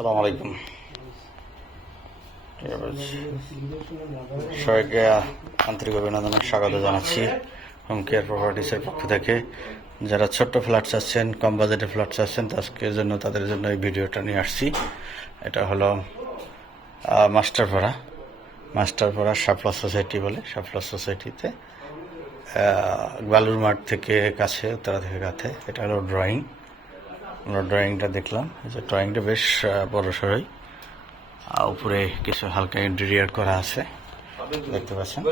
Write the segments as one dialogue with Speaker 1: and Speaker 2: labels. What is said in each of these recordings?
Speaker 1: সালাম আলাইকুম। সবাইকে আন্তরিক অভিনন্দন, স্বাগত জানাচ্ছি হোম কেয়ার প্রপার্টিসের পক্ষ থেকে। যারা ছোট্ট ফ্ল্যাট চাচ্ছেন কম বাজেটে ফ্ল্যাট চাচ্ছেন আজকের জন্য তাদের জন্য এই ভিডিওটা নিয়ে আসছি। এটা হলো মাস্টারপাড়া। মাস্টারপাড়া শাপলা সোসাইটি বলে শাপলা সোসাইটিতে বালুর মাঠ থেকে কাছে, উত্তরা থেকে কাছে। এটা হলো ড্রয়িং আমরা ড্রয়িংটা দেখলাম। এই যে ড্রয়িংটা বেশ বড় সড়ই আর উপরে কিছু হালকা ইন্টেরিয়ার করা আছে। দেখতে পাচ্ছেন?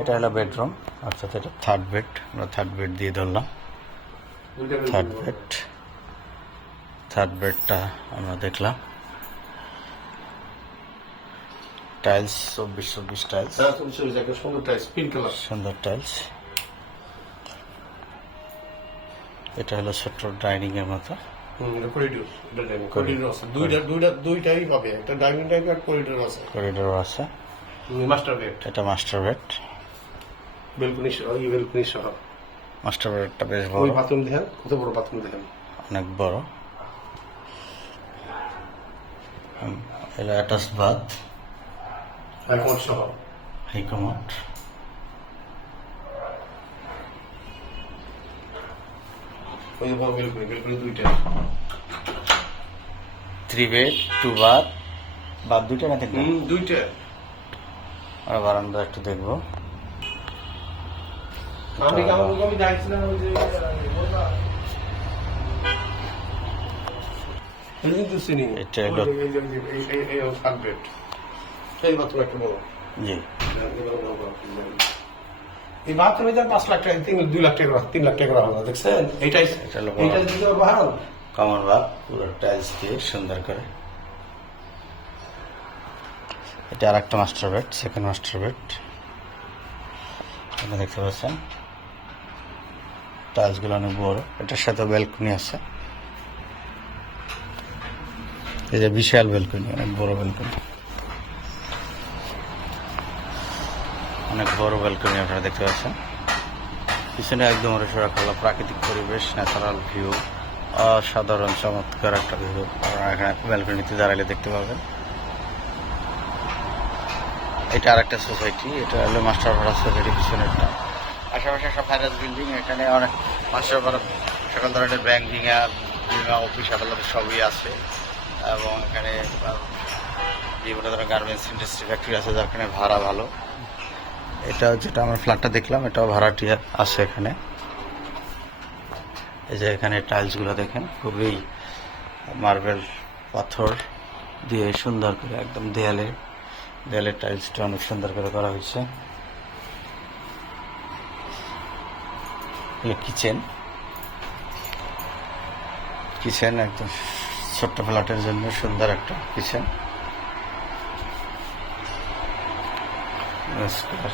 Speaker 1: এটা হলো বেডরুম অর্থাৎ এটা থার্ড বেড আমরা থার্ড বেড দিয়ে ধরলাম। থার্ড বেড থার্ড বেডটা আমরা দেখলাম। টাইলস চব্বিশ চব্বিশ টাইলস
Speaker 2: সুন্দর টাইস পিঙ্ক কালার
Speaker 1: সুন্দর টাইলস এটা হলো ছোট্ট ডাইনিং এর মতো।
Speaker 2: করিডোর করিডোর আছে। দুইটা দুইটা দুইটাই হবে। একটা ডাইনিং টাইপ আর করিডোর আছে।
Speaker 1: করিডোর আছে।
Speaker 2: মাস্টার বেড
Speaker 1: এটা মাস্টার বেড
Speaker 2: বেলকনি সহ ওই বেলকনি সহ।
Speaker 1: মাস্টার বেডটা বেশ
Speaker 2: ওই বাথরুম দেখেন কত বড় বাথরুম দেখেন।
Speaker 1: অনেক বড়। এটা অ্যাটাচ বাথ
Speaker 2: এখন সহ।
Speaker 1: হাইকমোড
Speaker 2: ওই যে বেলকনি বেলকনি দুইটা
Speaker 1: three bed two bath bath দুইটা না
Speaker 2: হুম, দুইটা
Speaker 1: আমরা বারান্দা একটু দেখব
Speaker 2: আমি আমি যাইছিলাম ওই যে
Speaker 1: এটা
Speaker 2: এই বেড সেই বাথরুম একটা বড়
Speaker 1: জি
Speaker 2: এই বাথরুমে যান পাঁচ লাখ টাকা তিন দুই লাখ টাকা তিন লাখ টাকা হবে দেখছেন? এইটাই
Speaker 1: এটা হলো বড়।
Speaker 2: এইটা দিতে বাহাল
Speaker 1: কমন বাথ পুরো টাইলস দিয়ে সুন্দর করে। এটা আর একটা master bed second master bed এটা দেখতে পাচ্ছেন? টাইলসগুলো অনেক বড়। এটার সাথে ব্যালকনি আছে। এই যে বিশাল ব্যালকনি অনেক বড় ব্যালকনি অনেক বড় ব্যালকনি আপনারা দেখতে পাচ্ছেন। পিছনে একদম সরা খোলা প্রাকৃতিক পরিবেশ ন্যাচারাল ভিউ অসাধারণ চমৎকার একটা ভিউ আপনারা এখানে ব্যালকনিতে দাঁড়ালে দেখতে পাবেন। এটা আর একটা সোসাইটি এটা হলো মাস্টার ভাড়া সোসাইটি পিছনেরটা। আশেপাশে সব হাইরাস বিল্ডিং এখানে অনেক মাস্টার ভাড়া সকল ধরনের ব্যাংক বিমা বিমা অফিস আদালত সবই আছে। এবং এখানে বিভিন্ন ধরনের গার্মেন্টস ইন্ডাস্ট্রি ফ্যাক্টরি আছে, যার ভাড়া ভালো। এটা যেটা আমরা ফ্ল্যাটটা দেখলাম, এটাও ভাড়াটি আছে এখানে। এই যে এখানে টাইলসগুলো দেখেন, খুবই মার্বেল পাথর দিয়ে সুন্দর করে একদম দেয়ালে দেয়ালের টাইলসটা অনেক সুন্দর করে করা হয়েছে। কিচেন কিচেন একদম ছোট্ট ফ্ল্যাটের জন্য সুন্দর একটা কিচেন নমস্কার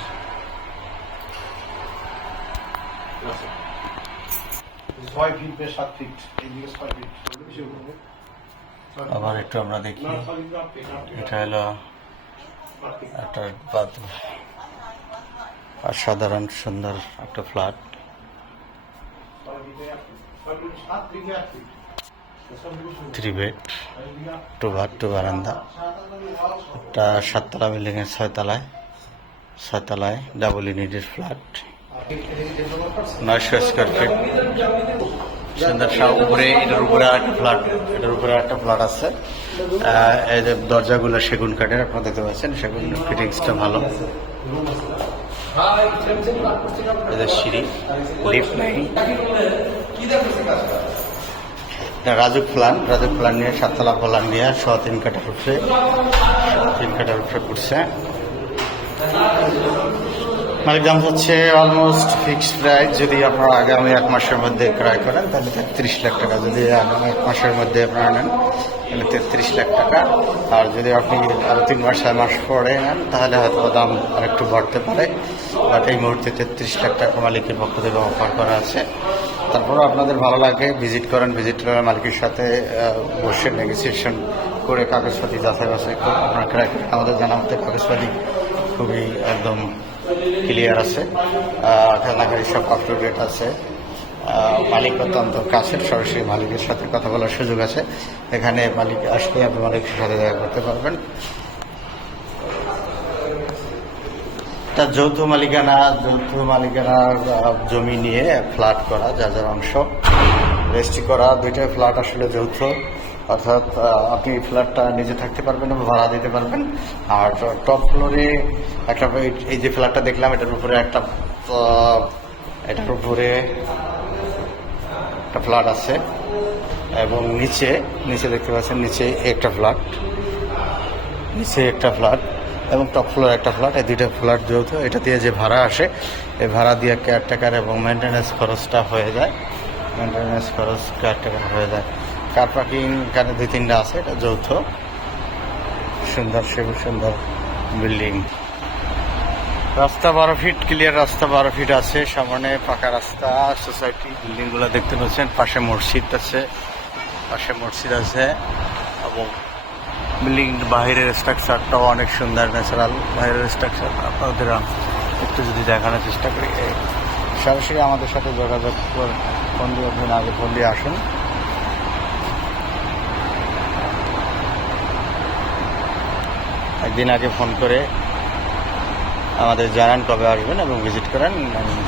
Speaker 2: ছয় ফিট বে সাত ফিট এইদিকে ছয় ফিট
Speaker 1: আবার একটু আমরা দেখি। এটা হলো একটা বাথরুম অসাধারণ সুন্দর একটা flat. Three bed two bath two বারান্দা। এটা সাততলা বিল্ডিং এর ছয়তলায়। ছয়তলায় ডাবল ইউনিটের ফ্ল্যাট নয়শো স্কোয়ার ফিট সুন্দর উপরে, এটার উপরে আর একটা ফ্ল্যাট এটার উপরে একটা ফ্ল্যাট আছে। যে দরজাগুলো সেগুন কাঠের, আপনারা দেখতে পাচ্ছেন, সেগুন ফিটিংসটা ভালো। যে সিঁড়ি লিফট নাই। রাজুক প্লান রাজুক প্লান নিয়ে সাততলা প্লান নিয়ে ছ তিন কাটার উপরে তিন কাটার উপরে করছে মালিক দাম হচ্ছে অলমোস্ট ফিক্সড প্রাইস যদি আপনারা আগামী এক মাসের মধ্যে ক্রয় করেন, তাহলে তেত্রিশ লাখ টাকা। যদি আগামী এক মাসের মধ্যে আপনারা নেন, তাহলে তেত্রিশ লাখ টাকা। আর যদি আপনি আরও তিন মাস, ছয় মাস পরে নেন, তাহলে হয়তো দাম আরেকটু বাড়তে পারে। বাট এই মুহূর্তে তেত্রিশ লাখ টাকা মালিকের পক্ষ থেকে অফার করা আছে। তারপরে আপনাদের ভালো লাগে ভিজিট করেন ভিজিট করে মালিকের সাথে বসে নেগোসিয়েশন করে কাগজপাতি যাচাই বাছাই করে আপনার ক্রয় করে আমাদের জানা মতে কাগজপাতি খুবই একদম ক্লিয়ার আছে। খেলনাকারী সব আপ টু ডেট আছে। মালিক অত্যন্ত কাছের, সরাসরি মালিকের সাথে কথা বলার সুযোগ আছে। এখানে মালিক আসলে আপনি মালিকের সাথে দেখা করতে পারবেন। তার যৌথ মালিকানা, যৌথ মালিকানার জমি নিয়ে ফ্ল্যাট করা, যা যার অংশ। রেজিস্ট্রি করা দুইটাই ফ্ল্যাট আসলে যৌথ। অর্থাৎ আপনি ফ্ল্যাটটা নিজে থাকতে পারবেন ভাড়া দিতে পারবেন। আর টপ ফ্লোরে একটা, এই- যে ফ্ল্যাটটা দেখলাম, এটার উপরে একটা এটার উপরে একটা ফ্ল্যাট আছে এবং নিচে নিচে দেখতে পাচ্ছেন, নিচে একটা ফ্ল্যাট, নিচে একটা ফ্ল্যাট এবং টপ ফ্লোর একটা ফ্ল্যাট। এই দুইটা ফ্ল্যাট যেহেতু, এটা দিয়ে যে ভাড়া আসে, এই ভাড়া দিয়ে কেয়ারটেকার এবং মেনটেন্যান্স খরচটা হয়ে যায়। মেনটেন্যান্স খরচ কেয়ারটেকার হয়ে যায়। কার পার্কিং এখানে দুই তিনটা আছে, এটা যৌথ। সুন্দর সেগুলো সুন্দর বিল্ডিং। রাস্তা বারো ফিট ক্লিয়ার রাস্তা বারো ফিট আছে, সামনে পাকা রাস্তা সোসাইটি বিল্ডিংগুলো দেখতে পাচ্ছেন, পাশে মসজিদ আছে, পাশে মসজিদ আছে, এবং বিল্ডিং বাহিরের স্ট্রাকচারটাও অনেক সুন্দর ন্যাচারাল বাইরের স্ট্রাকচার আপনাদের একটু যদি দেখানোর চেষ্টা করি সরাসরি আমাদের সাথে যোগাযোগ করে ফোন দিয়ে আগে ফোন দিয়ে আসুন। একদিন আগে ফোন করে আমাদের জানান কবে আসবেন এবং ভিজিট করেন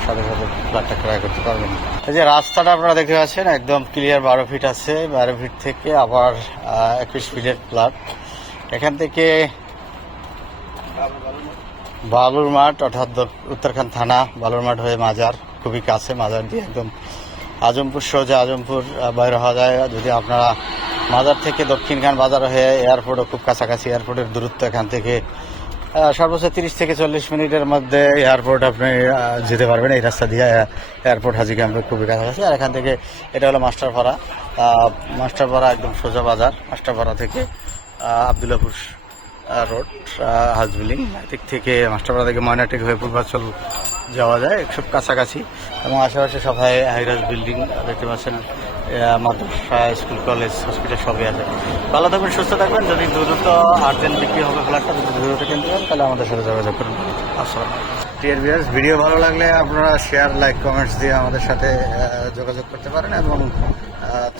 Speaker 1: সাথে সাথে ফ্ল্যাটটা ক্রয় করতে পারবেন এই যে রাস্তাটা আপনারা দেখতে পাচ্ছেন, একদম ক্লিয়ার বারো ফিট আছে, বারো ফিট থেকে আবার একুশ ফিটের ফ্ল্যাট এখান থেকে বালুর মাঠ, অর্থাৎ উত্তরখান থানা, বালুর মাঠ হয়ে মাজার, খুবই কাছে মাজার দিয়ে একদম আজমপুর সোজা আজমপুর বাইরে হওয়া যায়। যদি আপনারা মাজার থেকে দক্ষিণখান বাজার হয়ে এয়ারপোর্টও খুব কাছাকাছি এয়ারপোর্টের দূরত্ব এখান থেকে সর্বোচ্চ তিরিশ থেকে চল্লিশ মিনিটের মধ্যে এয়ারপোর্ট আপনি যেতে পারবেন। এই রাস্তা দিয়ে এয়ারপোর্ট হাজি ক্যাম্পে খুবই কাছাকাছি। আর এখান থেকে এটা হলো মাস্টারপাড়া মাস্টারপাড়া একদম সোজা বাজার, মাস্টারপাড়া থেকে আবদুল্লাপুর রোড হাজবিলিং। এদিক থেকে মাস্টারপাড়া থেকে ময়নাটিক হয়ে পূর্বাচল যাওয়া যায়, খুব কাছাকাছি। এবং আশেপাশে সবাই হাইরাজ বিল্ডিং দেখতে পাচ্ছেন মাদ্রাসা স্কুল কলেজ হসপিটাল সবই আছে। ভালো থাকবেন, সুস্থ থাকবেন। যদি দ্রুত আর্জেন্ট বিক্রি হবে ফ্ল্যাটটা, যদি দ্রুত কিনতে পারেন তাহলে আমাদের সাথে যোগাযোগ করুন। আসসালাম বিয়ার্স ভিডিও ভালো লাগলে আপনারা শেয়ার লাইক কমেন্টস দিয়ে আমাদের সাথে যোগাযোগ করতে পারেন এবং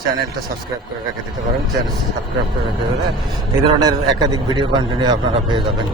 Speaker 1: চ্যানেলটা সাবস্ক্রাইব করে রেখে দিতে পারেন। চ্যানেল সাবস্ক্রাইব করে রেখে দিলে এই ধরনের একাধিক ভিডিও কন্টিনিউ আপনারা পেয়ে যাবেন।